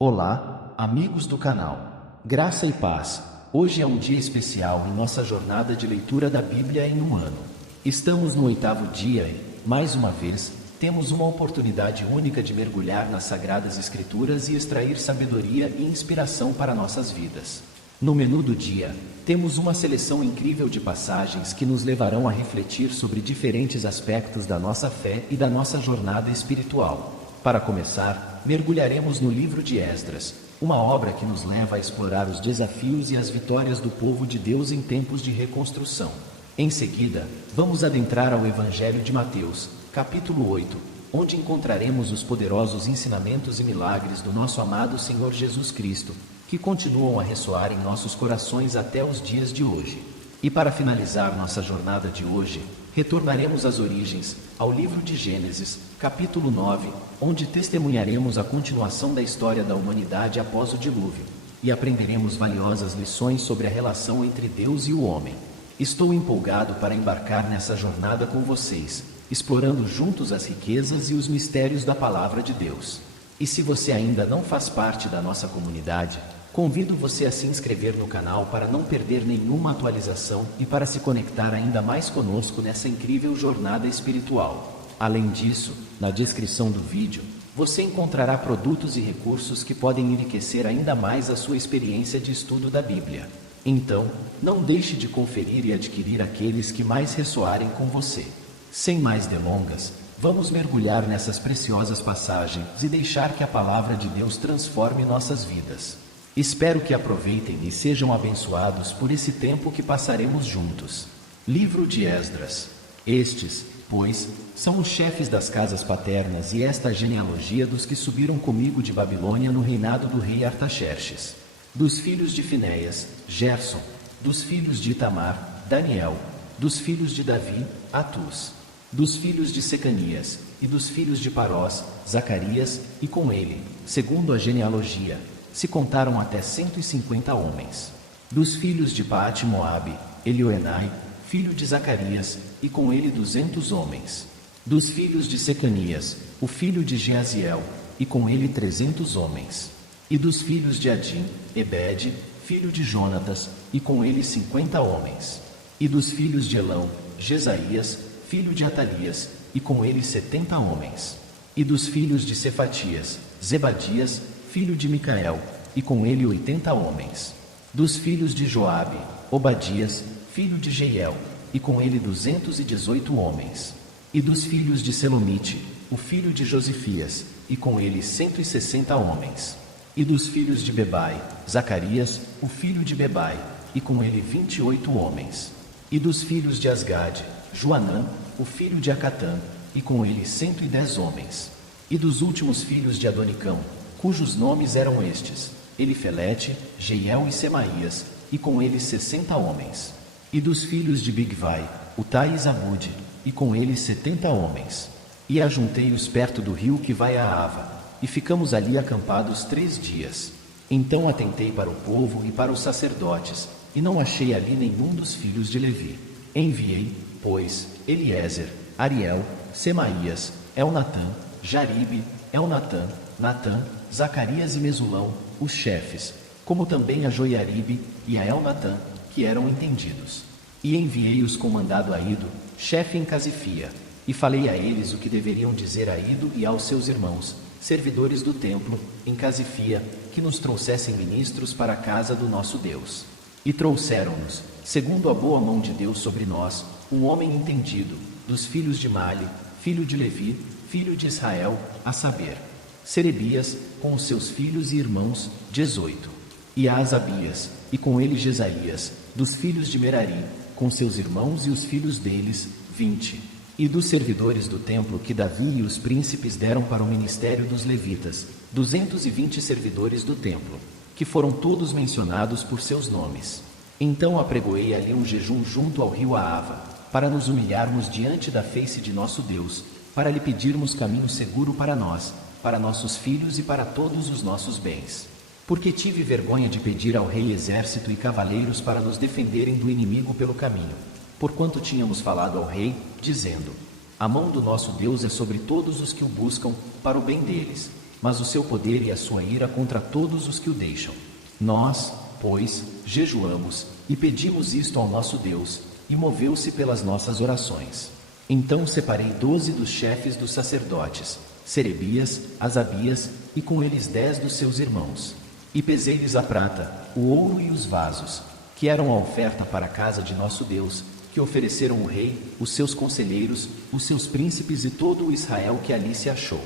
Olá, amigos do canal. Graça e paz. Hoje é um dia especial em nossa jornada de leitura da Bíblia em um ano. Estamos no 8º dia e, mais uma vez, temos uma oportunidade única de mergulhar nas Sagradas Escrituras e extrair sabedoria e inspiração para nossas vidas. No menu do dia, temos uma seleção incrível de passagens que nos levarão a refletir sobre diferentes aspectos da nossa fé e da nossa jornada espiritual. Para começar, mergulharemos no livro de Esdras, uma obra que nos leva a explorar os desafios e as vitórias do povo de Deus em tempos de reconstrução. Em seguida, vamos adentrar ao Evangelho de Mateus, capítulo 8, onde encontraremos os poderosos ensinamentos e milagres do nosso amado Senhor Jesus Cristo, que continuam a ressoar em nossos corações até os dias de hoje. E para finalizar nossa jornada de hoje, retornaremos às origens, ao livro de Gênesis, capítulo 9, onde testemunharemos a continuação da história da humanidade após o dilúvio, e aprenderemos valiosas lições sobre a relação entre Deus e o homem. Estou empolgado para embarcar nessa jornada com vocês, explorando juntos as riquezas e os mistérios da Palavra de Deus. E se você ainda não faz parte da nossa comunidade, convido você a se inscrever no canal para não perder nenhuma atualização e para se conectar ainda mais conosco nessa incrível jornada espiritual. Além disso, na descrição do vídeo, você encontrará produtos e recursos que podem enriquecer ainda mais a sua experiência de estudo da Bíblia. Então, não deixe de conferir e adquirir aqueles que mais ressoarem com você. Sem mais delongas, vamos mergulhar nessas preciosas passagens e deixar que a Palavra de Deus transforme nossas vidas. Espero que aproveitem e sejam abençoados por esse tempo que passaremos juntos. Livro de Esdras. Estes, pois, são os chefes das casas paternas e esta a genealogia dos que subiram comigo de Babilônia no reinado do rei Artaxerxes. Dos filhos de Finéias, Gerson. Dos filhos de Itamar, Daniel. Dos filhos de Davi, Atus. Dos filhos de Secanias, e dos filhos de Parós, Zacarias, e com ele, segundo a genealogia, se contaram até 150 homens. Dos filhos de Paate-Moabe, Elioenai, filho de Zacarias, e com ele 200 homens. Dos filhos de Secanias, o filho de Jeaziel, e com ele 300 homens. E dos filhos de Adim, Ebede, filho de Jonatas, e com ele 50 homens. E dos filhos de Elão, Jesaías, filho de Atalias, e com ele 70 homens. E dos filhos de Cefatias, Zebadias, filho de Micael, e com ele 80 homens. Dos filhos de Joabe, Obadias, filho de Jeiel, e com ele 218 homens. E dos filhos de Selomite, o filho de Josifias, e com ele 160 homens. E dos filhos de Bebai, Zacarias, o filho de Bebai, e com ele 28 homens. E dos filhos de Asgade, Joanã, o filho de Acatã, e com ele 110 homens. E dos últimos filhos de Adonicão, cujos nomes eram estes: Elifelete, Jeiel e Semaías, e com eles 60 homens. E dos filhos de Bigvai, Utai e Zabude, e com eles 70 homens. E ajuntei-os perto do rio que vai a Ava, e ficamos ali acampados 3 dias. Então atentei para o povo e para os sacerdotes, e não achei ali nenhum dos filhos de Levi. Enviei, pois, Eliezer, Ariel, Semaías, Elnatã, Jaribe, Elnatã, Natã, Zacarias e Mesulão, os chefes, como também a Joiaribe e a Elnatã, que eram entendidos. E enviei-os com mandado a Ido, chefe em Casifia, e falei a eles o que deveriam dizer a Ido e aos seus irmãos, servidores do templo, em Casifia, que nos trouxessem ministros para a casa do nosso Deus. E trouxeram-nos, segundo a boa mão de Deus sobre nós, um homem entendido, dos filhos de Mali, filho de Levi, filho de Israel, a saber, Serebias, com os seus filhos e irmãos, 18. E Asabias, e com ele Jesaías, dos filhos de Merari, com seus irmãos e os filhos deles, 20. E dos servidores do templo que Davi e os príncipes deram para o ministério dos levitas, 220 servidores do templo, que foram todos mencionados por seus nomes. Então apregoei ali um jejum junto ao rio Aava, para nos humilharmos diante da face de nosso Deus, para lhe pedirmos caminho seguro para nós, para nossos filhos e para todos os nossos bens. Porque tive vergonha de pedir ao rei exército e cavaleiros para nos defenderem do inimigo pelo caminho, porquanto tínhamos falado ao rei, dizendo: a mão do nosso Deus é sobre todos os que o buscam, para o bem deles, mas o seu poder e a sua ira contra todos os que o deixam. Nós, pois, jejuamos, e pedimos isto ao nosso Deus, e moveu-se pelas nossas orações. Então separei 12 dos chefes dos sacerdotes, Serebias, Asabias, e com eles 10 dos seus irmãos. E pesei-lhes a prata, o ouro e os vasos, que eram a oferta para a casa de nosso Deus, que ofereceram o rei, os seus conselheiros, os seus príncipes e todo o Israel que ali se achou.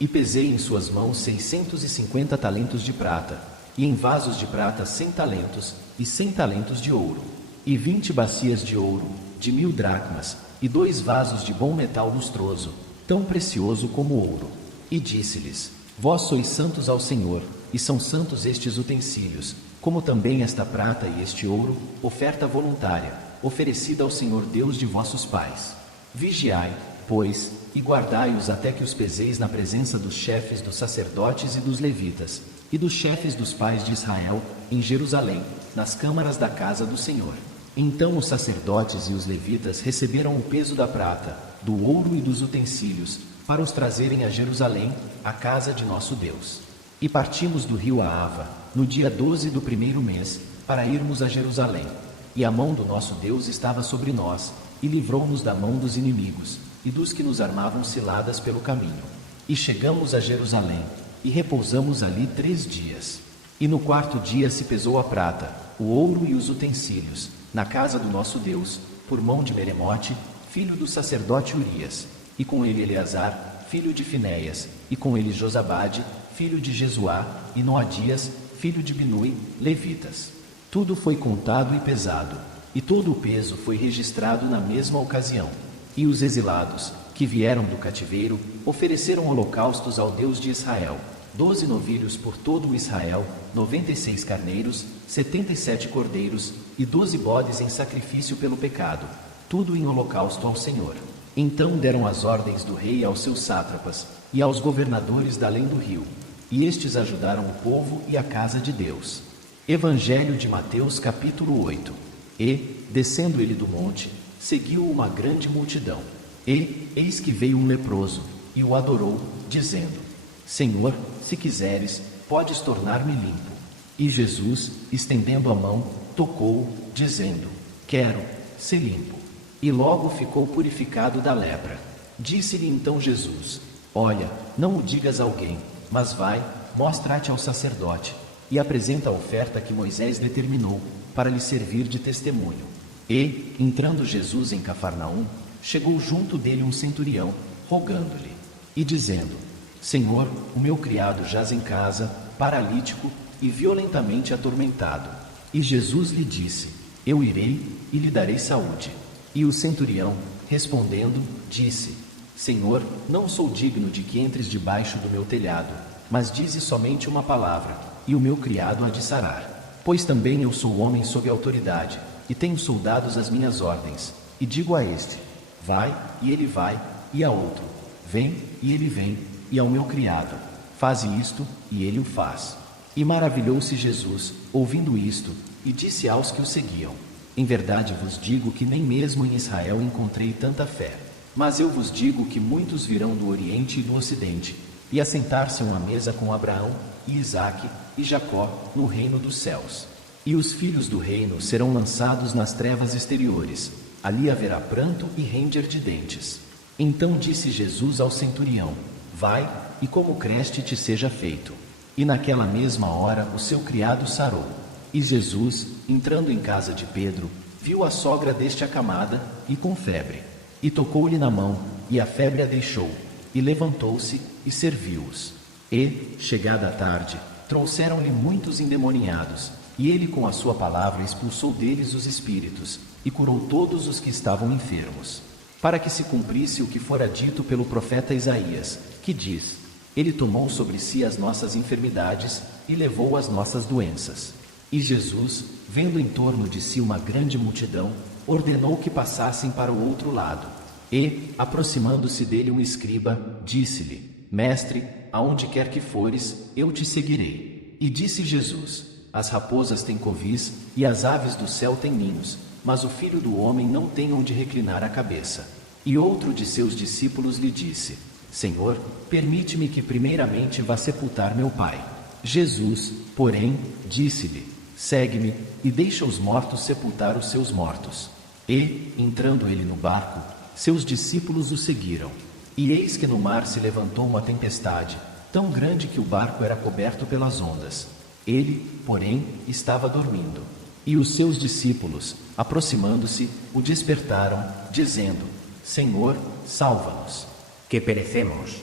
E pesei em suas mãos 650 talentos de prata, e em vasos de prata 100 talentos, e 100 talentos de ouro, e 20 bacias de ouro, de 1000 dracmas, e 2 vasos de bom metal lustroso, tão precioso como ouro. E disse-lhes: Vós sois santos ao Senhor, e são santos estes utensílios, como também esta prata e este ouro, oferta voluntária, oferecida ao Senhor Deus de vossos pais. Vigiai, pois, e guardai-os até que os peseis na presença dos chefes dos sacerdotes e dos levitas, e dos chefes dos pais de Israel, em Jerusalém, nas câmaras da casa do Senhor. Então os sacerdotes e os levitas receberam o peso da prata, do ouro e dos utensílios, para os trazerem a Jerusalém, a casa de nosso Deus. E partimos do rio Ahava, no dia 12 do primeiro mês, para irmos a Jerusalém. E a mão do nosso Deus estava sobre nós, e livrou-nos da mão dos inimigos, e dos que nos armavam ciladas pelo caminho. E chegamos a Jerusalém, e repousamos ali 3 dias. E no 4º dia se pesou a prata, o ouro e os utensílios, na casa do nosso Deus, por mão de Meremote, filho do sacerdote Urias, e com ele Eleazar, filho de Finéias, e com ele Josabade, filho de Jesuá, e Noadias, filho de Binui, levitas. Tudo foi contado e pesado, e todo o peso foi registrado na mesma ocasião. E os exilados, que vieram do cativeiro, ofereceram holocaustos ao Deus de Israel, 12 novilhos por todo o Israel, 96 carneiros, 77 cordeiros, e 12 bodes em sacrifício pelo pecado, tudo em holocausto ao Senhor. Então deram as ordens do rei aos seus sátrapas, e aos governadores da além do rio, e estes ajudaram o povo e a casa de Deus. Evangelho de Mateus capítulo 8. E, descendo ele do monte, seguiu uma grande multidão. E, eis que veio um leproso, e o adorou, dizendo: Senhor, se quiseres, podes tornar-me limpo. E Jesus, estendendo a mão, tocou-o, dizendo: Quero, ser limpo. E logo ficou purificado da lepra. Disse-lhe então Jesus: Olha, não o digas a alguém, mas vai, mostra-te ao sacerdote, e apresenta a oferta que Moisés determinou, para lhe servir de testemunho. E, entrando Jesus em Cafarnaum, chegou junto dele um centurião, rogando-lhe, e dizendo: Senhor, o meu criado jaz em casa, paralítico e violentamente atormentado. E Jesus lhe disse: Eu irei e lhe darei saúde. E o centurião, respondendo, disse: Senhor, não sou digno de que entres debaixo do meu telhado, mas dize somente uma palavra, e o meu criado há de sarar. Pois também eu sou homem sob autoridade, e tenho soldados às minhas ordens. E digo a este: vai, e ele vai, e a outro: vem, e ele vem, e ao meu criado: faze isto, e ele o faz. E maravilhou-se Jesus, ouvindo isto, e disse aos que o seguiam: Em verdade vos digo que nem mesmo em Israel encontrei tanta fé. Mas eu vos digo que muitos virão do Oriente e do Ocidente, e assentar-se-ão à mesa com Abraão, e Isaque, e Jacó, no reino dos céus. E os filhos do reino serão lançados nas trevas exteriores, ali haverá pranto e ranger de dentes. Então disse Jesus ao centurião: Vai, e como creste te seja feito. E naquela mesma hora o seu criado sarou. E Jesus, entrando em casa de Pedro, viu a sogra deste acamada, e com febre. E tocou-lhe na mão, e a febre a deixou, e levantou-se, e serviu-os. E, chegada a tarde, trouxeram-lhe muitos endemoniados, e ele com a sua palavra expulsou deles os espíritos, e curou todos os que estavam enfermos. Para que se cumprisse o que fora dito pelo profeta Isaías, que diz: Ele tomou sobre si as nossas enfermidades, e levou as nossas doenças. E Jesus, vendo em torno de si uma grande multidão, ordenou que passassem para o outro lado. E, aproximando-se dele um escriba, disse-lhe: Mestre, aonde quer que fores, eu te seguirei. E disse Jesus: As raposas têm covis, e as aves do céu têm ninhos, mas o Filho do homem não tem onde reclinar a cabeça. E outro de seus discípulos lhe disse: Senhor, permite-me que primeiramente vá sepultar meu pai. Jesus, porém, disse-lhe: segue-me, e deixa os mortos sepultar os seus mortos. E, entrando ele no barco, seus discípulos o seguiram. E eis que no mar se levantou uma tempestade, tão grande que o barco era coberto pelas ondas. Ele, porém, estava dormindo. E os seus discípulos, aproximando-se, o despertaram, dizendo: Senhor, salva-nos, que perecemos.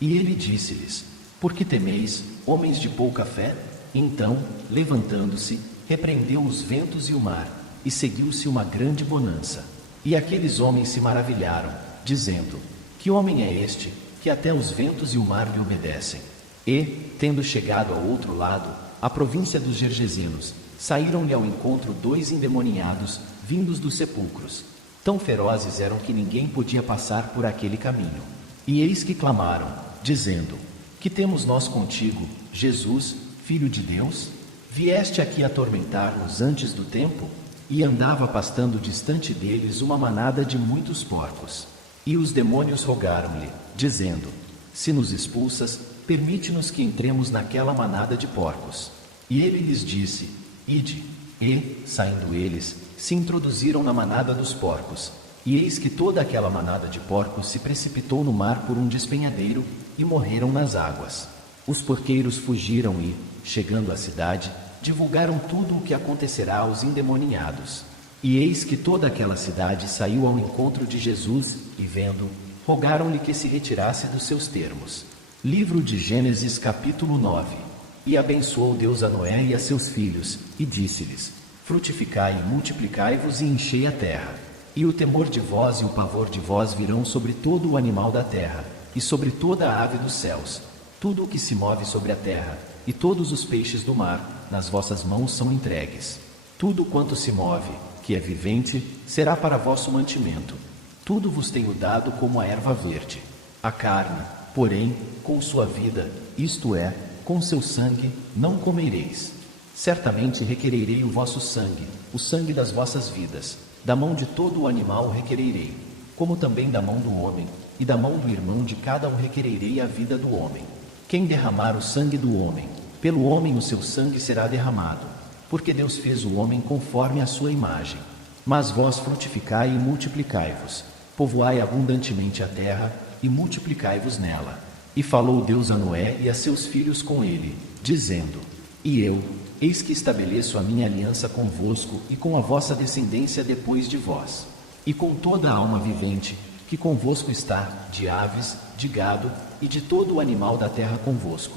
E ele disse-lhes: por que temeis, homens de pouca fé? Então, levantando-se, repreendeu os ventos e o mar, e seguiu-se uma grande bonança. E aqueles homens se maravilharam, dizendo: que homem é este, que até os ventos e o mar lhe obedecem? E, tendo chegado ao outro lado, a província dos Gergesenos, saíram-lhe ao encontro 2 endemoniados, vindos dos sepulcros. Tão ferozes eram que ninguém podia passar por aquele caminho. E eis que clamaram, dizendo: que temos nós contigo, Jesus, Filho de Deus? Vieste aqui atormentar-nos antes do tempo? E andava pastando distante deles uma manada de muitos porcos. E os demônios rogaram-lhe, dizendo: se nos expulsas, permite-nos que entremos naquela manada de porcos. E ele lhes disse: ide. E, saindo eles, se introduziram na manada dos porcos. E eis que toda aquela manada de porcos se precipitou no mar por um despenhadeiro, e morreram nas águas. Os porqueiros fugiram e, chegando à cidade, divulgaram tudo o que acontecerá aos endemoniados. E eis que toda aquela cidade saiu ao encontro de Jesus, e vendo, rogaram-lhe que se retirasse dos seus termos. Livro de Gênesis capítulo 9. E abençoou Deus a Noé e a seus filhos, e disse-lhes: frutificai e multiplicai-vos e enchei a terra. E o temor de vós e o pavor de vós virão sobre todo o animal da terra, e sobre toda a ave dos céus. Tudo o que se move sobre a terra, e todos os peixes do mar, nas vossas mãos são entregues. Tudo quanto se move, que é vivente, será para vosso mantimento. Tudo vos tenho dado como a erva verde. A carne, porém, com sua vida, isto é, com seu sangue, não comereis. Certamente requererei o vosso sangue, o sangue das vossas vidas. Da mão de todo o animal requererei, como também da mão do homem, e da mão do irmão de cada um requererei a vida do homem. Quem derramar o sangue do homem, pelo homem o seu sangue será derramado, porque Deus fez o homem conforme a sua imagem. Mas vós frutificai e multiplicai-vos, povoai abundantemente a terra, e multiplicai-vos nela. E falou Deus a Noé e a seus filhos com ele, dizendo: e eu, eis que estabeleço a minha aliança convosco e com a vossa descendência depois de vós, e com toda a alma vivente, que convosco está, de aves, de gado, e de todo o animal da terra convosco,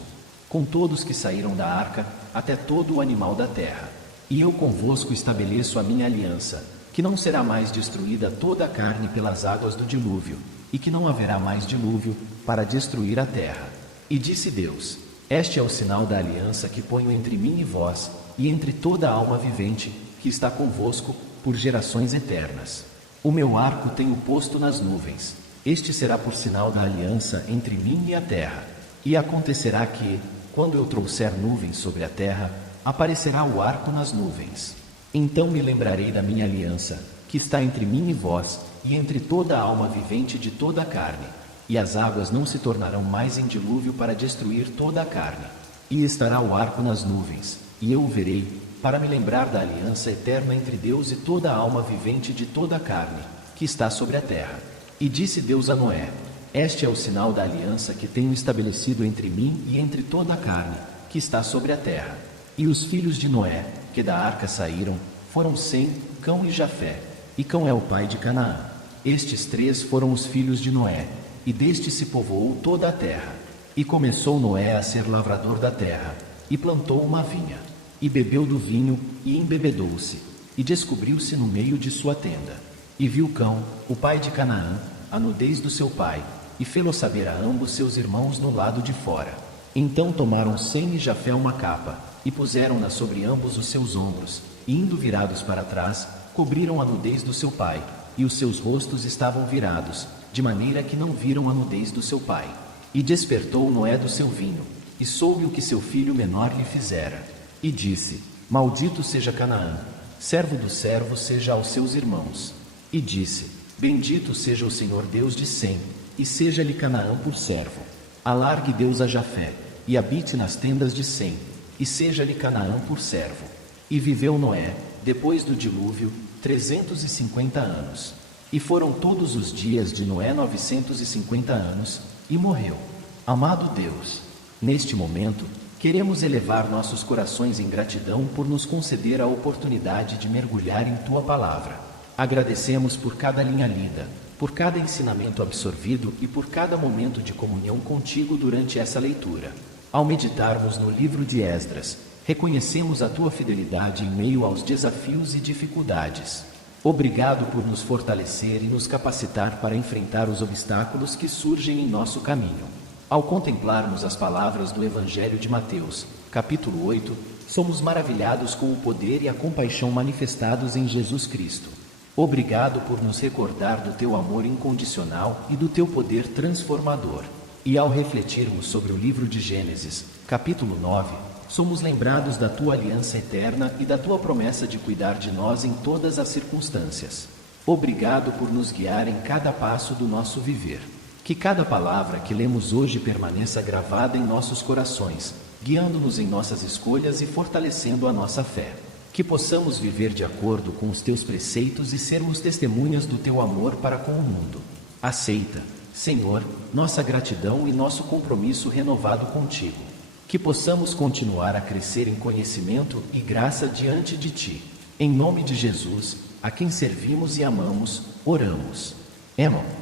com todos que saíram da arca, até todo o animal da terra. E eu convosco estabeleço a minha aliança, que não será mais destruída toda a carne pelas águas do dilúvio, e que não haverá mais dilúvio, para destruir a terra. E disse Deus: este é o sinal da aliança que ponho entre mim e vós, e entre toda a alma vivente, que está convosco, por gerações eternas. O meu arco tenho posto nas nuvens. Este será por sinal da aliança entre mim e a terra. E acontecerá que, quando eu trouxer nuvens sobre a terra, aparecerá o arco nas nuvens. Então me lembrarei da minha aliança, que está entre mim e vós, e entre toda a alma vivente de toda a carne. E as águas não se tornarão mais em dilúvio para destruir toda a carne. E estará o arco nas nuvens, e eu o verei, para me lembrar da aliança eterna entre Deus e toda a alma vivente de toda a carne, que está sobre a terra. E disse Deus a Noé: este é o sinal da aliança que tenho estabelecido entre mim e entre toda a carne, que está sobre a terra. E os filhos de Noé, que da arca saíram, foram Sem, Cão e Jafé. E Cão é o pai de Canaã. Estes 3 foram os filhos de Noé, e deste se povoou toda a terra. E começou Noé a ser lavrador da terra, e plantou uma vinha, e bebeu do vinho, e embebedou-se, e descobriu-se no meio de sua tenda. E viu Cão, o pai de Canaã, a nudez do seu pai, e fê-lo saber a ambos seus irmãos no lado de fora. Então tomaram Sem e Jafé uma capa, e puseram-na sobre ambos os seus ombros, e indo virados para trás, cobriram a nudez do seu pai, e os seus rostos estavam virados, de maneira que não viram a nudez do seu pai. E despertou Noé do seu vinho, e soube o que seu filho menor lhe fizera. E disse: maldito seja Canaã, servo do servo seja aos seus irmãos. E disse: bendito seja o Senhor Deus de Sem, e seja-lhe Canaã por servo. Alargue Deus a Jafé, e habite nas tendas de Sem, e seja-lhe Canaã por servo. E viveu Noé, depois do dilúvio, 350 anos. E foram todos os dias de Noé 950 anos, e morreu. Amado Deus, neste momento, queremos elevar nossos corações em gratidão por nos conceder a oportunidade de mergulhar em Tua Palavra. Agradecemos por cada linha lida, por cada ensinamento absorvido e por cada momento de comunhão contigo durante essa leitura. Ao meditarmos no livro de Esdras, reconhecemos a Tua fidelidade em meio aos desafios e dificuldades. Obrigado por nos fortalecer e nos capacitar para enfrentar os obstáculos que surgem em nosso caminho. Ao contemplarmos as palavras do Evangelho de Mateus, capítulo 8, somos maravilhados com o poder e a compaixão manifestados em Jesus Cristo. Obrigado por nos recordar do Teu amor incondicional e do Teu poder transformador. E ao refletirmos sobre o livro de Gênesis, capítulo 9, somos lembrados da Tua aliança eterna e da Tua promessa de cuidar de nós em todas as circunstâncias. Obrigado por nos guiar em cada passo do nosso viver. Que cada palavra que lemos hoje permaneça gravada em nossos corações, guiando-nos em nossas escolhas e fortalecendo a nossa fé. Que possamos viver de acordo com os Teus preceitos e sermos testemunhas do Teu amor para com o mundo. Aceita, Senhor, nossa gratidão e nosso compromisso renovado contigo. Que possamos continuar a crescer em conhecimento e graça diante de Ti. Em nome de Jesus, a quem servimos e amamos, oramos. Amém.